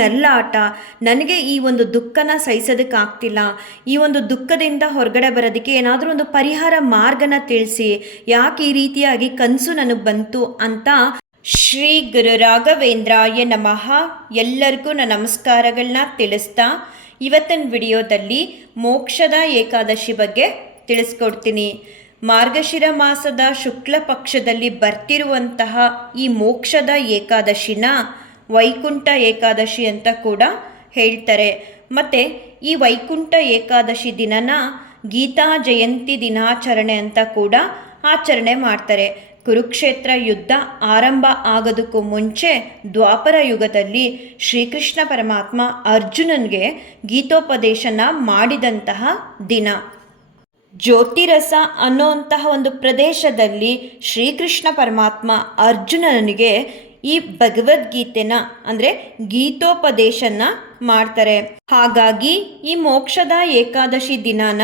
ನಲ್ಲಾಟ ನನಗೆ ಈ ಒಂದು ದುಃಖನ ಸಹಿಸೋದಕ್ಕಾಗ್ತಿಲ್ಲ. ಈ ಒಂದು ದುಃಖದಿಂದ ಹೊರಗಡೆ ಬರೋದಕ್ಕೆ ಏನಾದರೂ ಒಂದು ಪರಿಹಾರ ಮಾರ್ಗನ ತಿಳಿಸಿ. ಯಾಕೆ ಈ ರೀತಿಯಾಗಿ ಕನಸು ನನಗೆ ಬಂತು ಅಂತ ಶ್ರೀ ಗುರು ರಾಘವೇಂದ್ರಾಯ ನಮಃ ಎಲ್ಲರಿಗೂ ನನ್ನ ನಮಸ್ಕಾರಗಳನ್ನ ತಿಳಿಸ್ತಾ ಇವತ್ತಿನ ವಿಡಿಯೋದಲ್ಲಿ ಮೋಕ್ಷದ ಏಕಾದಶಿ ಬಗ್ಗೆ ತಿಳಿಸ್ಕೊಡ್ತೀನಿ. ಮಾರ್ಗಶಿರ ಮಾಸದ ಶುಕ್ಲ ಪಕ್ಷದಲ್ಲಿ ಬರ್ತಿರುವಂತಹ ಈ ಮೋಕ್ಷದ ಏಕಾದಶಿನ ವೈಕುಂಠ ಏಕಾದಶಿ ಅಂತ ಕೂಡ ಹೇಳ್ತಾರೆ. ಮತ್ತು ಈ ವೈಕುಂಠ ಏಕಾದಶಿ ದಿನನ ಗೀತಾ ಜಯಂತಿ ದಿನಾಚರಣೆ ಅಂತ ಕೂಡ ಆಚರಣೆ ಮಾಡ್ತಾರೆ. ಕುರುಕ್ಷೇತ್ರ ಯುದ್ಧ ಆರಂಭ ಆಗೋದಕ್ಕೂ ಮುಂಚೆ ದ್ವಾಪರ ಯುಗದಲ್ಲಿ ಶ್ರೀಕೃಷ್ಣ ಪರಮಾತ್ಮ ಅರ್ಜುನನ್ಗೆ ಗೀತೋಪದೇಶನ ಮಾಡಿದಂತಹ ದಿನ. ಜ್ಯೋತಿರಸ ಅನ್ನೋ ಅಂತಹ ಒಂದು ಪ್ರದೇಶದಲ್ಲಿ ಶ್ರೀಕೃಷ್ಣ ಪರಮಾತ್ಮ ಅರ್ಜುನನಿಗೆ ಈ ಭಗವದ್ಗೀತೆನ ಅಂದರೆ ಗೀತೋಪದೇಶನ ಮಾಡ್ತಾರೆ. ಹಾಗಾಗಿ ಈ ಮೋಕ್ಷದ ಏಕಾದಶಿ ದಿನಾನ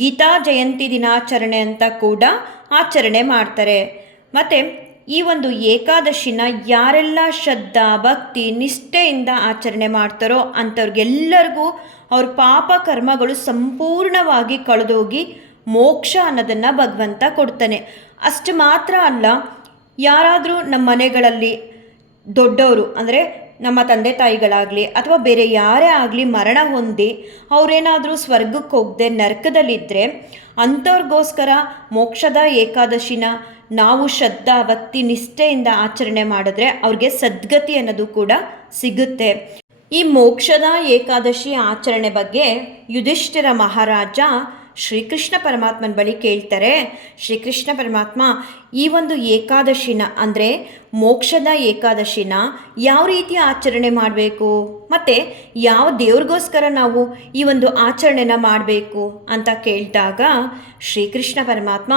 ಗೀತಾ ಜಯಂತಿ ದಿನಾಚರಣೆ ಅಂತ ಕೂಡ ಆಚರಣೆ ಮಾಡ್ತಾರೆ. ಮತ್ತು ಈ ಒಂದು ಏಕಾದಶಿನ ಯಾರೆಲ್ಲ ಶ್ರದ್ಧಾ, ಭಕ್ತಿ, ನಿಷ್ಠೆಯಿಂದ ಆಚರಣೆ ಮಾಡ್ತಾರೋ ಅಂಥವ್ರಿಗೆಲ್ಲರಿಗೂ ಅವ್ರ ಪಾಪ ಕರ್ಮಗಳು ಸಂಪೂರ್ಣವಾಗಿ ಕಳೆದೋಗಿ ಮೋಕ್ಷ ಅನ್ನೋದನ್ನು ಭಗವಂತ ಕೊಡ್ತಾನೆ. ಅಷ್ಟು ಮಾತ್ರ ಅಲ್ಲ, ಯಾರಾದರೂ ನಮ್ಮ ಮನೆಗಳಲ್ಲಿ ದೊಡ್ಡವರು, ಅಂದರೆ ನಮ್ಮ ತಂದೆ ತಾಯಿಗಳಾಗಲಿ ಅಥವಾ ಬೇರೆ ಯಾರೇ ಆಗಲಿ ಮರಣ ಹೊಂದಿ ಅವರೇನಾದರೂ ಸ್ವರ್ಗಕ್ಕೆ ಹೋಗದೆ ನರಕದಲ್ಲಿದ್ದರೆ ಅಂಥವ್ರಿಗೋಸ್ಕರ ಮೋಕ್ಷದ ಏಕಾದಶಿನ ನಾವು ಶ್ರದ್ಧಾ, ಭಕ್ತಿ, ನಿಷ್ಠೆಯಿಂದ ಆಚರಣೆ ಮಾಡಿದ್ರೆ ಅವ್ರಿಗೆ ಸದ್ಗತಿ ಅನ್ನೋದು ಕೂಡ ಸಿಗುತ್ತೆ. ಈ ಮೋಕ್ಷದ ಏಕಾದಶಿ ಆಚರಣೆ ಬಗ್ಗೆ ಯುಧಿಷ್ಠಿರ ಮಹಾರಾಜ ಶ್ರೀಕೃಷ್ಣ ಪರಮಾತ್ಮನ ಬಳಿ ಕೇಳ್ತಾರೆ, ಶ್ರೀಕೃಷ್ಣ ಪರಮಾತ್ಮ, ಈ ಒಂದು ಏಕಾದಶಿನ ಅಂದರೆ ಮೋಕ್ಷದ ಏಕಾದಶಿನ ಯಾವ ರೀತಿ ಆಚರಣೆ ಮಾಡಬೇಕು? ಮತ್ತು ಯಾವ ದೇವ್ರಿಗೋಸ್ಕರ ನಾವು ಈ ಒಂದು ಆಚರಣೆನ ಮಾಡಬೇಕು ಅಂತ ಕೇಳಿದಾಗ ಶ್ರೀಕೃಷ್ಣ ಪರಮಾತ್ಮ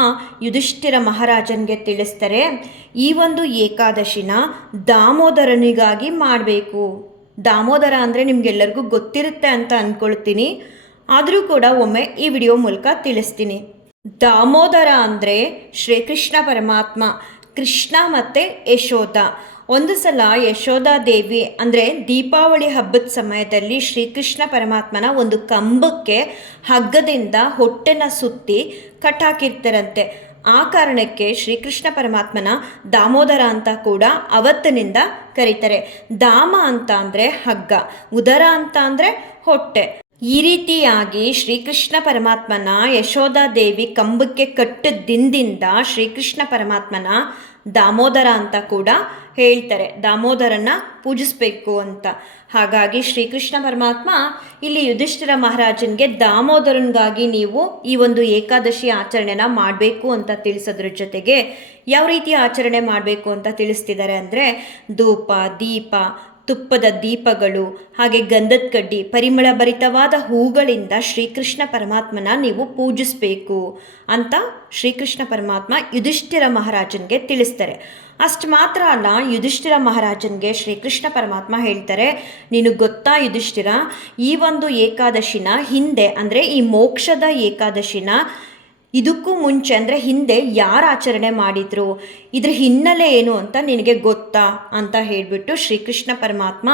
ಯುಧಿಷ್ಠಿರ ಮಹಾರಾಜನಿಗೆ ತಿಳಿಸ್ತಾರೆ, ಈ ಒಂದು ಏಕಾದಶಿನ ದಾಮೋದರನಿಗಾಗಿ ಮಾಡಬೇಕು. ದಾಮೋದರ ಅಂದರೆ ನಿಮಗೆಲ್ಲರಿಗೂ ಗೊತ್ತಿರುತ್ತೆ ಅಂತ ಅಂದ್ಕೊಳ್ತೀನಿ ಆದರೂ ಕೂಡ ಒಮ್ಮೆ ಈ ವಿಡಿಯೋ ಮೂಲಕ ತಿಳಿಸ್ತೀನಿ. ದಾಮೋದರ ಅಂದರೆ ಶ್ರೀಕೃಷ್ಣ ಪರಮಾತ್ಮ, ಕೃಷ್ಣ ಮತ್ತು ಯಶೋಧ. ಒಂದು ಸಲ ಯಶೋಧ ದೇವಿ ಅಂದರೆ ದೀಪಾವಳಿ ಹಬ್ಬದ ಸಮಯದಲ್ಲಿ ಶ್ರೀಕೃಷ್ಣ ಪರಮಾತ್ಮನ ಒಂದು ಕಂಬಕ್ಕೆ ಹಗ್ಗದಿಂದ ಹೊಟ್ಟೆನ ಸುತ್ತಿ ಕಟ್ಟಾಕಿರ್ತಾರಂತೆ ಆ ಕಾರಣಕ್ಕೆ ಶ್ರೀಕೃಷ್ಣ ಪರಮಾತ್ಮನ ದಾಮೋದರ ಅಂತ ಕೂಡ ಅವತ್ತಿನಿಂದ ಕರೀತಾರೆ. ದಾಮ ಅಂತ ಅಂದರೆ ಹಗ್ಗ, ಉದರ ಅಂತ ಅಂದರೆ ಹೊಟ್ಟೆ. ಈ ರೀತಿಯಾಗಿ ಶ್ರೀಕೃಷ್ಣ ಪರಮಾತ್ಮನ ಯಶೋಧಾದೇವಿ ಕಂಬಕ್ಕೆ ಕಟ್ಟಿದ ದಿನದಿಂದ ಶ್ರೀಕೃಷ್ಣ ಪರಮಾತ್ಮನ ದಾಮೋದರ ಅಂತ ಕೂಡ ಹೇಳ್ತಾರೆ. ದಾಮೋದರನ ಪೂಜಿಸ್ಬೇಕು ಅಂತ. ಹಾಗಾಗಿ ಶ್ರೀಕೃಷ್ಣ ಪರಮಾತ್ಮ ಇಲ್ಲಿ ಯುಧಿಷ್ಠಿರ ಮಹಾರಾಜನಿಗೆ ದಾಮೋದರನಿಗಾಗಿ ನೀವು ಈ ಒಂದು ಏಕಾದಶಿ ಆಚರಣೆನ ಮಾಡಬೇಕು ಅಂತ ತಿಳಿಸೋದ್ರ ಜೊತೆಗೆ ಯಾವ ರೀತಿ ಆಚರಣೆ ಮಾಡಬೇಕು ಅಂತ ತಿಳಿಸ್ತಿದ್ದಾರೆ ಅಂದರೆ ಧೂಪ, ದೀಪ ತುಪ್ಪದ ದೀಪಗಳು ಹಾಗೆ ಗಂಧದ ಕಡ್ಡಿ ಪರಿಮಳ ಭರಿತವಾದ ಹೂಗಳಿಂದ ಶ್ರೀಕೃಷ್ಣ ಪರಮಾತ್ಮನ ನೀವು ಪೂಜಿಸಬೇಕು ಅಂತ ಶ್ರೀಕೃಷ್ಣ ಪರಮಾತ್ಮ ಯುಧಿಷ್ಠಿರ ಮಹಾರಾಜನಿಗೆ ತಿಳಿಸ್ತಾರೆ. ಅಷ್ಟು ಮಾತ್ರ ಅಲ್ಲ, ಯುಧಿಷ್ಠಿರ ಮಹಾರಾಜನಿಗೆ ಶ್ರೀಕೃಷ್ಣ ಪರಮಾತ್ಮ ಹೇಳ್ತಾರೆ, ನೀನು ಗೊತ್ತಾ ಯುಧಿಷ್ಠಿರ, ಈ ಒಂದು ಏಕಾದಶಿನ ಹಿಂದೆ, ಅಂದರೆ ಈ ಮೋಕ್ಷದ ಏಕಾದಶಿನ ಇದಕ್ಕೂ ಮುಂಚೆ ಅಂದರೆ ಹಿಂದೆ ಯಾರು ಆಚರಣೆ ಮಾಡಿದ್ರು? ಇದ್ರ ಹಿನ್ನೆಲೆ ಏನು ಅಂತ ನಿನಗೆ ಗೊತ್ತಾ? ಅಂತ ಹೇಳಿಬಿಟ್ಟು ಶ್ರೀಕೃಷ್ಣ ಪರಮಾತ್ಮ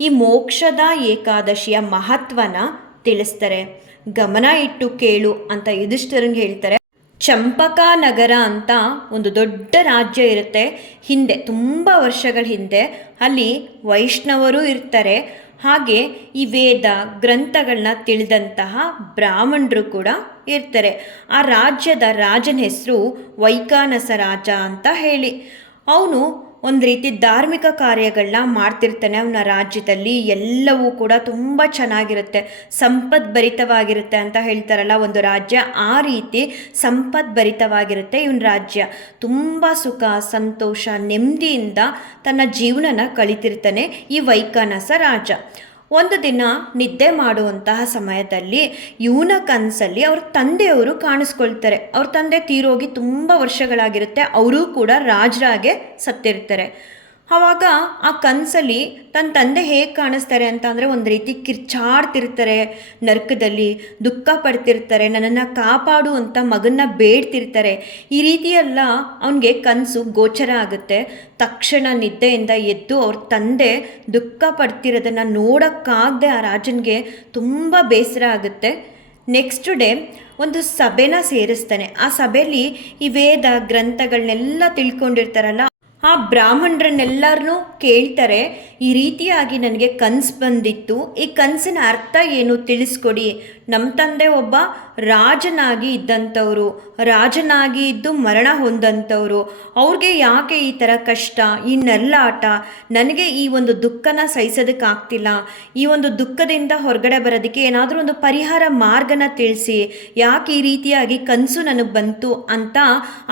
ಈ ಮೋಕ್ಷದ ಏಕಾದಶಿಯ ಮಹತ್ವನ ತಿಳಿಸ್ತಾರೆ. ಗಮನ ಇಟ್ಟು ಕೇಳು ಅಂತ ಯುಧಿಷ್ಠರಂಗೆ ಹೇಳ್ತಾರೆ. ಚಂಪಕ ನಗರ ಅಂತ ಒಂದು ದೊಡ್ಡ ರಾಜ್ಯ ಇರುತ್ತೆ. ಹಿಂದೆ, ತುಂಬ ವರ್ಷಗಳ ಹಿಂದೆ ಅಲ್ಲಿ ವೈಷ್ಣವರು ಇರ್ತಾರೆ. ಹಾಗೆ ಈ ವೇದ ಗ್ರಂಥಗಳನ್ನ ತಿಳಿದಂತಹ ಬ್ರಾಹ್ಮಣರು ಕೂಡ ಇರ್ತಾರೆ. ಆ ರಾಜ್ಯದ ರಾಜನ ಹೆಸರು ವೈಕಾನಸ ರಾಜ ಅಂತ ಹೇಳಿ. ಅವನು ಒಂದು ರೀತಿ ಧಾರ್ಮಿಕ ಕಾರ್ಯಗಳನ್ನ ಮಾಡ್ತಿರ್ತಾನೆ ಅವನ ರಾಜ್ಯದಲ್ಲಿ, ಎಲ್ಲವೂ ಕೂಡ ತುಂಬ ಚೆನ್ನಾಗಿರುತ್ತೆ. ಸಂಪದ್ಭರಿತವಾಗಿರುತ್ತೆ ಅಂತ ಹೇಳ್ತಾರಲ್ಲ ಒಂದು ರಾಜ್ಯ, ಆ ರೀತಿ ಸಂಪದ್ಭರಿತವಾಗಿರುತ್ತೆ ಇವನ ರಾಜ್ಯ. ತುಂಬ ಸುಖ, ಸಂತೋಷ, ನೆಮ್ಮದಿಯಿಂದ ತನ್ನ ಜೀವನನ ಕಳಿತಿರ್ತಾನೆ ಈ ವೈಕಾನಸ ರಾಜ. ಒಂದು ದಿನ ನಿದ್ದೆ ಮಾಡುವಂತಹ ಸಮಯದಲ್ಲಿ ಇವನ ಕನಸಲ್ಲಿ ಅವ್ರ ತಂದೆಯವರು ಕಾಣಿಸ್ಕೊಳ್ತಾರೆ. ಅವ್ರ ತಂದೆ ತೀರೋಗಿ ತುಂಬ ವರ್ಷಗಳಾಗಿರುತ್ತೆ. ಅವರೂ ಕೂಡ ರಾಜರಾಗೆ ಸತ್ತಿರ್ತಾರೆ. ಆವಾಗ ಆ ಕನಸಲ್ಲಿ ತನ್ನ ತಂದೆ ಹೇಗೆ ಕಾಣಿಸ್ತಾರೆ ಅಂತ ಅಂದರೆ ಒಂದು ರೀತಿ ಕಿರ್ಚಾಡ್ತಿರ್ತಾರೆ, ನರ್ಕದಲ್ಲಿ ದುಃಖ ಪಡ್ತಿರ್ತಾರೆ, ನನ್ನನ್ನು ಕಾಪಾಡು ಅಂತ ಮಗನ್ನ ಬೇಡ್ತಿರ್ತಾರೆ. ಈ ರೀತಿಯೆಲ್ಲ ಅವನಿಗೆ ಕನಸು ಗೋಚರ ಆಗುತ್ತೆ. ತಕ್ಷಣ ನಿದ್ದೆಯಿಂದ ಎದ್ದು ಅವ್ರ ತಂದೆ ದುಃಖ ಪಡ್ತಿರೋದನ್ನು ನೋಡೋಕ್ಕಾಗದೆ ಆ ರಾಜನಿಗೆ ತುಂಬ ಬೇಸರ ಆಗುತ್ತೆ. ನೆಕ್ಸ್ಟ್ ಡೇ ಒಂದು ಸಭೆನ ಸೇರಿಸ್ತಾನೆ. ಆ ಸಭೆಯಲ್ಲಿ ಈ ವೇದ ಗ್ರಂಥಗಳನ್ನೆಲ್ಲ ತಿಳ್ಕೊಂಡಿರ್ತಾರಲ್ಲ ಆ ಬ್ರಾಹ್ಮಣರನ್ನೆಲ್ಲರನ್ನೂ ಕೇಳ್ತಾರೆ, ಈ ರೀತಿಯಾಗಿ ನನಗೆ ಕನಸು ಬಂದಿತ್ತು. ಈ ಕನಸಿನ ಅರ್ಥ ಏನು ತಿಳಿಸ್ಕೊಡಿ. ನಮ್ಮ ತಂದೆ ಒಬ್ಬ ರಾಜನಾಗಿ ಇದ್ದಂಥವ್ರು, ರಾಜನಾಗಿ ಇದ್ದು ಮರಣ ಹೊಂದಂಥವ್ರು. ಅವ್ರಿಗೆ ಯಾಕೆ ಈ ಥರ ಕಷ್ಟ, ಈ ನರ್ಲಾಟ ನನಗೆ ಈ ಒಂದು ದುಃಖನ ಸಹಿಸೋದಕ್ಕಾಗ್ತಿಲ್ಲ ಈ ಒಂದು ದುಃಖದಿಂದ ಹೊರಗಡೆ ಬರೋದಕ್ಕೆ ಏನಾದರೂ ಒಂದು ಪರಿಹಾರ ಮಾರ್ಗನ ತಿಳಿಸಿ. ಯಾಕೆ ಈ ರೀತಿಯಾಗಿ ಕನಸು ನನಗೆ ಬಂತು ಅಂತ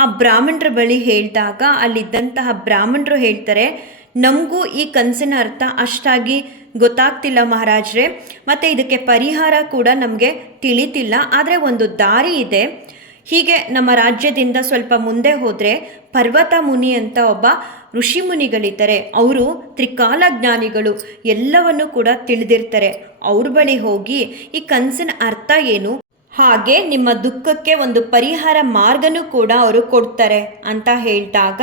ಆ ಬ್ರಾಹ್ಮಣರ ಬಳಿ ಹೇಳಿದಾಗ ಅಲ್ಲಿದ್ದಂತಹ ಬ್ರಾಹ್ಮಣರು ಹೇಳ್ತಾರೆ, ನಮಗೂ ಈ ಕನಸಿನ ಅರ್ಥ ಅಷ್ಟಾಗಿ ಗೊತ್ತಾಗ್ತಿಲ್ಲ ಮಹಾರಾಜ್ರೆ. ಮತ್ತು ಇದಕ್ಕೆ ಪರಿಹಾರ ಕೂಡ ನಮಗೆ ತಿಳಿತಿಲ್ಲ. ಆದರೆ ಒಂದು ದಾರಿ ಇದೆ. ಹೀಗೆ ನಮ್ಮ ರಾಜ್ಯದಿಂದ ಸ್ವಲ್ಪ ಮುಂದೆ ಹೋದರೆ ಪರ್ವತ ಮುನಿ ಅಂತ ಒಬ್ಬ ಋಷಿ ಮುನಿಗಳಿದ್ದಾರೆ. ಅವರು ತ್ರಿಕಾಲ ಜ್ಞಾನಿಗಳು. ಎಲ್ಲವನ್ನು ಕೂಡ ತಿಳಿದಿರ್ತಾರೆ. ಅವ್ರ ಬಳಿ ಹೋಗಿ ಈ ಕನಸಿನ ಅರ್ಥ ಏನು? ಹಾಗೆ ನಿಮ್ಮ ದುಃಖಕ್ಕೆ ಒಂದು ಪರಿಹಾರ ಮಾರ್ಗನೂ ಕೂಡ ಅವರು ಕೊಡ್ತಾರೆ ಅಂತ ಹೇಳಿದಾಗ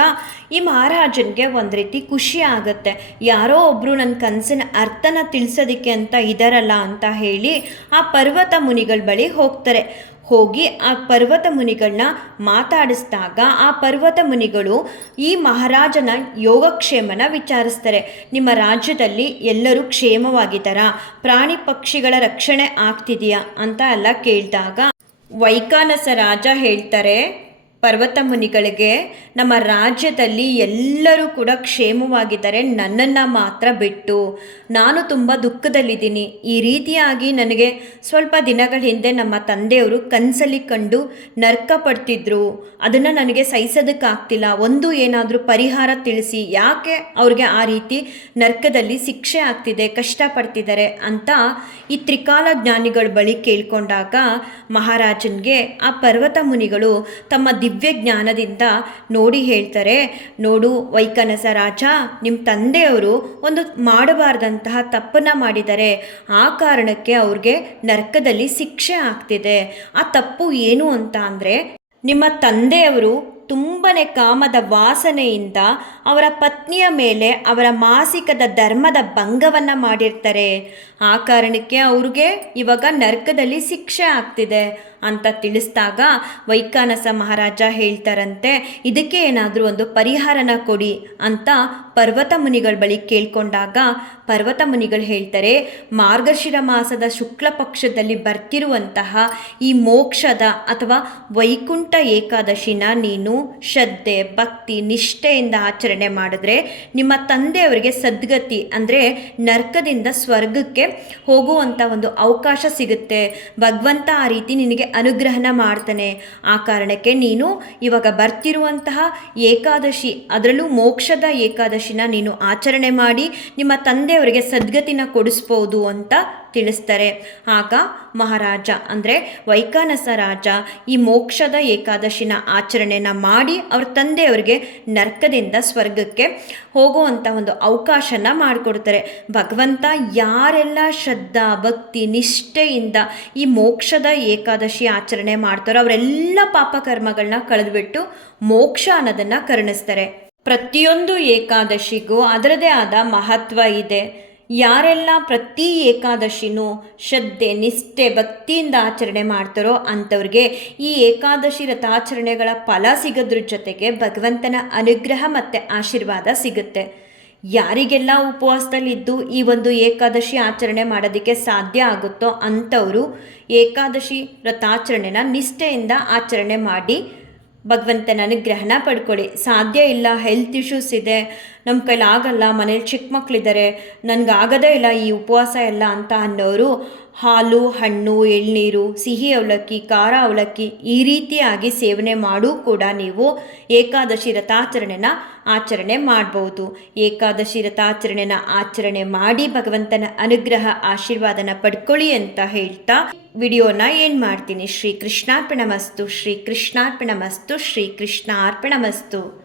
ಈ ಮಹಾರಾಜನಿಗೆ ಒಂದು ರೀತಿ ಖುಷಿ ಆಗುತ್ತೆ. ಯಾರೋ ಒಬ್ಬರು ನನ್ನ ಕನಸಿನ ಅರ್ಥನ ತಿಳಿಸೋದಕ್ಕೆ ಅಂತ ಇದಾರಲ್ಲ ಅಂತ ಹೇಳಿ ಆ ಪರ್ವತ ಮುನಿಗಳ ಬಳಿ ಹೋಗ್ತಾರೆ. ಹೋಗಿ ಆ ಪರ್ವತ ಮುನಿಗಳನ್ನ ಮಾತಾಡಿಸಿದಾಗ ಆ ಪರ್ವತ ಮುನಿಗಳು ಈ ಮಹಾರಾಜನ ಯೋಗಕ್ಷೇಮನ ವಿಚಾರಿಸ್ತಾರೆ. ನಿಮ್ಮ ರಾಜ್ಯದಲ್ಲಿ ಎಲ್ಲರೂ ಕ್ಷೇಮವಾಗಿದ್ದಾರಾ ಪ್ರಾಣಿ ಪಕ್ಷಿಗಳ ರಕ್ಷಣೆ ಆಗ್ತಿದೆಯಾ ಅಂತ ಎಲ್ಲ ಕೇಳಿದಾಗ ವೈಕಾನಸ ರಾಜ ಹೇಳ್ತಾರೆ ಪರ್ವತ ಮುನಿಗಳಿಗೆ ನಮ್ಮ ರಾಜ್ಯದಲ್ಲಿ ಎಲ್ಲರೂ ಕೂಡ ಕ್ಷೇಮವಾಗಿದ್ದಾರೆ ನನ್ನನ್ನು ಮಾತ್ರ ಬಿಟ್ಟು ನಾನು ತುಂಬ ದುಃಖದಲ್ಲಿದ್ದೀನಿ. ಈ ರೀತಿಯಾಗಿ ನನಗೆ ಸ್ವಲ್ಪ ದಿನಗಳ ಹಿಂದೆ ನಮ್ಮ ತಂದೆಯವರು ಕನಸಲ್ಲಿ ಕಂಡು ನರ್ಕ ಪಡ್ತಿದ್ರು. ಅದನ್ನು ನನಗೆ ಸಹಿಸೋದಕ್ಕಾಗ್ತಿಲ್ಲ. ಒಂದು ಏನಾದರೂ ಪರಿಹಾರ ತಿಳಿಸಿ ಯಾಕೆ ಅವ್ರಿಗೆ ಆ ರೀತಿ ನರ್ಕದಲ್ಲಿ ಶಿಕ್ಷೆ ಆಗ್ತಿದೆ ಕಷ್ಟಪಡ್ತಿದ್ದಾರೆ ಅಂತ ಈ ತ್ರಿಕಾಲ ಜ್ಞಾನಿಗಳ ಬಳಿ ಕೇಳ್ಕೊಂಡಾಗ ಮಹಾರಾಜನ್ಗೆ ಆ ಪರ್ವತ ಮುನಿಗಳು ತಮ್ಮ ದಿವ್ಯ ಜ್ಞಾನದಿಂದ ನೋಡಿ ಹೇಳ್ತಾರೆ, ನೋಡು ವೈಕನಸ ರಾಜ ನಿಮ್ಮ ತಂದೆಯವರು ಒಂದು ಮಾಡಬಾರ್ದಂತಹ ತಪ್ಪನ್ನು ಮಾಡಿದ್ದಾರೆ ಆ ಕಾರಣಕ್ಕೆ ಅವ್ರಿಗೆ ನರ್ಕದಲ್ಲಿ ಶಿಕ್ಷೆ ಆಗ್ತಿದೆ. ಆ ತಪ್ಪು ಏನು ಅಂತ ಅಂದರೆ, ನಿಮ್ಮ ತಂದೆಯವರು ತುಂಬನೇ ಕಾಮದ ವಾಸನೆಯಿಂದ ಅವರ ಪತ್ನಿಯ ಮೇಲೆ ಅವರ ಮಾಸಿಕದ ಧರ್ಮದ ಭಂಗವನ್ನು ಮಾಡಿರ್ತಾರೆ. ಆ ಕಾರಣಕ್ಕೆ ಅವ್ರಿಗೆ ಇವಾಗ ನರ್ಕದಲ್ಲಿ ಶಿಕ್ಷೆ ಆಗ್ತಿದೆ ಅಂತ ತಿಳಿಸಿದಾಗ ವೈಕಾನಸ ಮಹಾರಾಜ ಹೇಳ್ತಾರಂತೆ, ಇದಕ್ಕೆ ಏನಾದರೂ ಒಂದು ಪರಿಹಾರನ ಕೊಡಿ ಅಂತ ಪರ್ವತ ಮುನಿಗಳ ಬಳಿ ಕೇಳ್ಕೊಂಡಾಗ ಪರ್ವತ ಮುನಿಗಳು ಹೇಳ್ತಾರೆ, ಮಾರ್ಗಶಿರ ಮಾಸದ ಶುಕ್ಲ ಪಕ್ಷದಲ್ಲಿ ಬರ್ತಿರುವಂತಹ ಈ ಮೋಕ್ಷದ ಅಥವಾ ವೈಕುಂಠ ಏಕಾದಶಿನ ನೀನು ಶ್ರದ್ಧೆ, ಭಕ್ತಿ, ನಿಷ್ಠೆಯಿಂದ ಆಚರಣೆ ಮಾಡಿದ್ರೆ ನಿಮ್ಮ ತಂದೆಯವರಿಗೆ ಸದ್ಗತಿ ಅಂದರೆ ನರ್ಕದಿಂದ ಸ್ವರ್ಗಕ್ಕೆ ಹೋಗುವಂಥ ಒಂದು ಅವಕಾಶ ಸಿಗುತ್ತೆ. ಭಗವಂತ ಆ ರೀತಿ ನಿನಗೆ ಅನುಗ್ರಹನ ಮಾಡ್ತಾನೆ. ಆ ಕಾರಣಕ್ಕೆ ನೀನು ಇವಾಗ ಬರ್ತಿರುವಂತಹ ಏಕಾದಶಿ, ಅದರಲ್ಲೂ ಮೋಕ್ಷದ ಏಕಾದಶಿನ ನೀನು ಆಚರಣೆ ಮಾಡಿ ನಿಮ್ಮ ತಂದೆಯವರಿಗೆ ಸದ್ಗತಿನ ಕೊಡಿಸ್ಬೋದು ಅಂತ ತಿಳಿಸ್ತಾರೆ. ಆಗ ಮಹಾರಾಜ, ಅಂದರೆ ವೈಕಾನಸ ರಾಜ, ಈ ಮೋಕ್ಷದ ಏಕಾದಶಿನ ಆಚರಣೆನ ಮಾಡಿ ಅವ್ರ ತಂದೆಯವ್ರಿಗೆ ನರ್ಕದಿಂದ ಸ್ವರ್ಗಕ್ಕೆ ಹೋಗುವಂಥ ಒಂದು ಅವಕಾಶನ ಮಾಡಿಕೊಡ್ತಾರೆ. ಭಗವಂತ ಯಾರೆಲ್ಲ ಶ್ರದ್ಧಾ, ಭಕ್ತಿ, ನಿಷ್ಠೆಯಿಂದ ಈ ಮೋಕ್ಷದ ಏಕಾದಶಿ ಆಚರಣೆ ಮಾಡ್ತಾರೋ ಅವರೆಲ್ಲ ಪಾಪಕರ್ಮಗಳನ್ನ ಕಳೆದುಬಿಟ್ಟು ಮೋಕ್ಷ ಅನ್ನೋದನ್ನು ಕರುಣಿಸ್ತಾರೆ. ಪ್ರತಿಯೊಂದು ಏಕಾದಶಿಗೂ ಅದರದೇ ಆದ ಮಹತ್ವ ಇದೆ. ಯಾರೆಲ್ಲ ಪ್ರತಿ ಏಕಾದಶಿನೂ ಶ್ರದ್ಧೆ, ನಿಷ್ಠೆ, ಭಕ್ತಿಯಿಂದ ಆಚರಣೆ ಮಾಡ್ತಾರೋ ಅಂಥವ್ರಿಗೆ ಈ ಏಕಾದಶಿ ರಥಾಚರಣೆಗಳ ಫಲ ಸಿಗೋದ್ರ ಜೊತೆಗೆ ಭಗವಂತನ ಅನುಗ್ರಹ ಮತ್ತು ಆಶೀರ್ವಾದ ಸಿಗುತ್ತೆ. ಯಾರಿಗೆಲ್ಲ ಉಪವಾಸದಲ್ಲಿದ್ದು ಈ ಒಂದು ಏಕಾದಶಿ ಆಚರಣೆ ಮಾಡೋದಕ್ಕೆ ಸಾಧ್ಯ ಆಗುತ್ತೋ ಅಂಥವರು ಏಕಾದಶಿ ರಥಾಚರಣೆನ ನಿಷ್ಠೆಯಿಂದ ಆಚರಣೆ ಮಾಡಿ ಭಗವಂತನ ಅನುಗ್ರಹನ ಪಡ್ಕೊಳ್ಳಿ ಸಾಧ್ಯ ಇಲ್ಲ ಹೆಲ್ತ್ ಇಶ್ಯೂಸ್ ಇದೆ ನಮ್ಮ ಕೈಲಿ ಆಗಲ್ಲ ಮನೇಲಿ ಚಿಕ್ಕ ಮಕ್ಕಳಿದ್ದಾರೆ ನನಗಾಗದೇ ಇಲ್ಲ ಈ ಉಪವಾಸ ಎಲ್ಲ ಅಂತ ಅನ್ನೋರು ಹಾಲು, ಹಣ್ಣು, ಎಳ್ನೀರು, ಸಿಹಿ ಅವಲಕ್ಕಿ, ಖಾರ ಅವಲಕ್ಕಿ ಈ ರೀತಿಯಾಗಿ ಸೇವನೆ ಮಾಡೂ ಕೂಡ ನೀವು ಏಕಾದಶಿ ರಥಾಚರಣೆನ ಆಚರಣೆ ಮಾಡಬಹುದು ಏಕಾದಶಿ ರಥಾಚರಣೆನ ಆಚರಣೆ ಮಾಡಿ ಭಗವಂತನ ಅನುಗ್ರಹ, ಆಶೀರ್ವಾದನ ಪಡ್ಕೊಳ್ಳಿ ಅಂತ ಹೇಳ್ತಾ ವಿಡಿಯೋನ ಏನು ಮಾಡ್ತೀನಿ? ಶ್ರೀ ಕೃಷ್ಣಾರ್ಪಣ ಮಸ್ತು ಶ್ರೀ ಕೃಷ್ಣಾರ್ಪಣ ಮಸ್ತು ಶ್ರೀ ಕೃಷ್ಣಾರ್ಪಣ ಮಸ್ತು